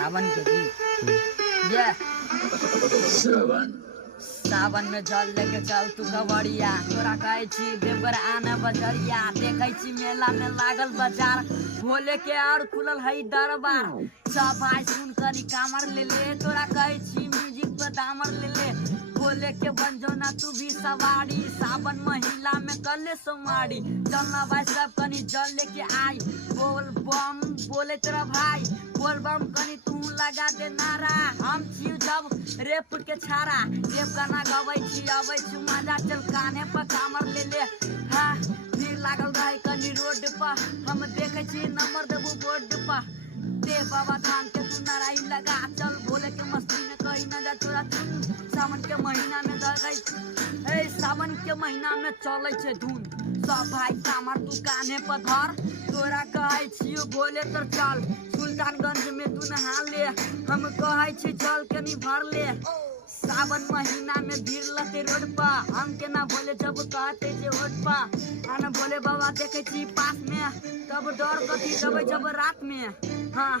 सावन के गीत ये सावन में जल लेके चल तू कवड़िया तोरा कहै छी देवघर आना बजरिया देखै छी मेला में लागल बाजार भोले के और खुलल है दरबार सब भाई सुन करी कामर ले ले तोरा कहै छी म्यूजिक पे दामर ले ले बोले के बन जो ना तू भी सवारी सावन महिला में कले सोमारी चलना भाई सब कनी जल लेके आई बोल बम बोले तेरा भाई बोल बम कनी तू लगा दे नारा हम छी जब रेप के छारा रेप गाना गबै छी अबै छी मजा चल काने पर कामर ले ले हाँ भीड़ लागल रहे कनी रोड पर हम देखे छी नंबर देबू बोर्ड पर दे बाबा धाम के तू नाराई लगा चल भोले के मस्ती में कहीं न जा तोरा सावन के महीना में दगै सावन के महीना में चले छे धुन सब भाई कामर तू काने पर धर तोरा कहै छियो भोले तर चल सुल्तानगंज में तू नहा ले हम कहै छी चल कनी भर ले सावन महीना में भीड़ लगे रोड पर हम के ना बोले जब कहते जे ओट पर आना बोले बाबा देखे छी पास में तब डर कथी जब रात में हाँ